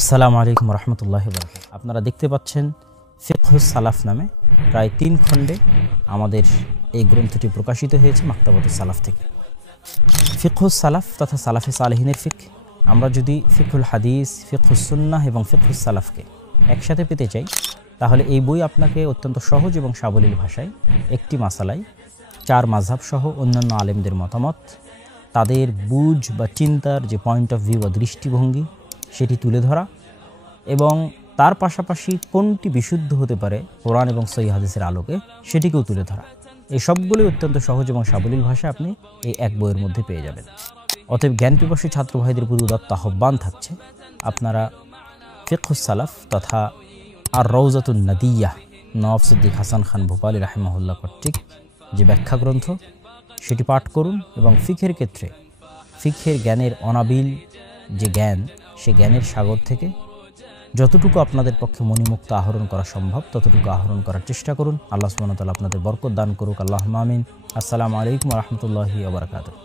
আসসালামু আলাইকুম রহমতুল্লাহি ওয়া বারাকাতুহু। আপনারা দেখতে পাচ্ছেন ফিকহুস সালাফ নামে প্রায় 3 খণ্ডে আমাদের এই গ্রন্থটি প্রকাশিত হয়েছে মাকতাবাতুস সালাফ থেকে। ফিকহুস সালাফ তথা সালাফে সালেহিনের ফিকহ, আমরা যদি ফিকহুল হাদিস, ফিকহুস সুন্নাহ এবং ফিকহুস সালাফকে একসাথে পেতে চাই, তাহলে এই বই আপনাকে অত্যন্ত সহজ এবং সাবলীল ভাষায় একটি মাসালায় 4 মাযহাব সহ অন্যান্য আলেমদের মতামত, তাদের বুঝ বা চিন্তার যে পয়েন্ট অফ ভিউ বা দৃষ্টিভঙ্গি সেটি তুলে ধরা এবং তার পাশাপাশি কোনটি বিশুদ্ধ হতে পারে কোরআন এবং সহিহ হাদিসের আলোকে সেটিকেও তুলে ধরা। এই সবগুলোই অত্যন্ত সহজ এবং সাবলীল ভাষা আপনি এই এক বইয়ের মধ্যে পেয়ে যাবেন। অতএব জ্ঞান পিপাসী ছাত্র ভাইদের প্রতি উদাত্ত আহ্বান থাকছে, আপনারা ফিকহুস সালাফ তথা আর রওজাতুন নাদিয়াহ নওয়াব সিদ্দিক হাসান খান ভোপালী রাহিমাহুল্লাহ কর্তৃক যে ব্যাখ্যা গ্রন্থ সেটি পাঠ করুন এবং ফিকহের ক্ষেত্রে ফিকহের জ্ঞানের অনাবিল যে জ্ঞান, সে জ্ঞানের সাগর থেকে যতটুকু আপনাদের পক্ষে মণিমুক্ত আহরণ করা সম্ভব ততটুকু আহরণ করার চেষ্টা করুন। আল্লাহ সুবহানাহু ওয়া তাআলা আপনাদের বরকত দান করুক। আল্লাহুম্মা আমিন। আসসালামু আলাইকুম ওয়া রাহমাতুল্লাহি ওয়া বারাকাতুহু।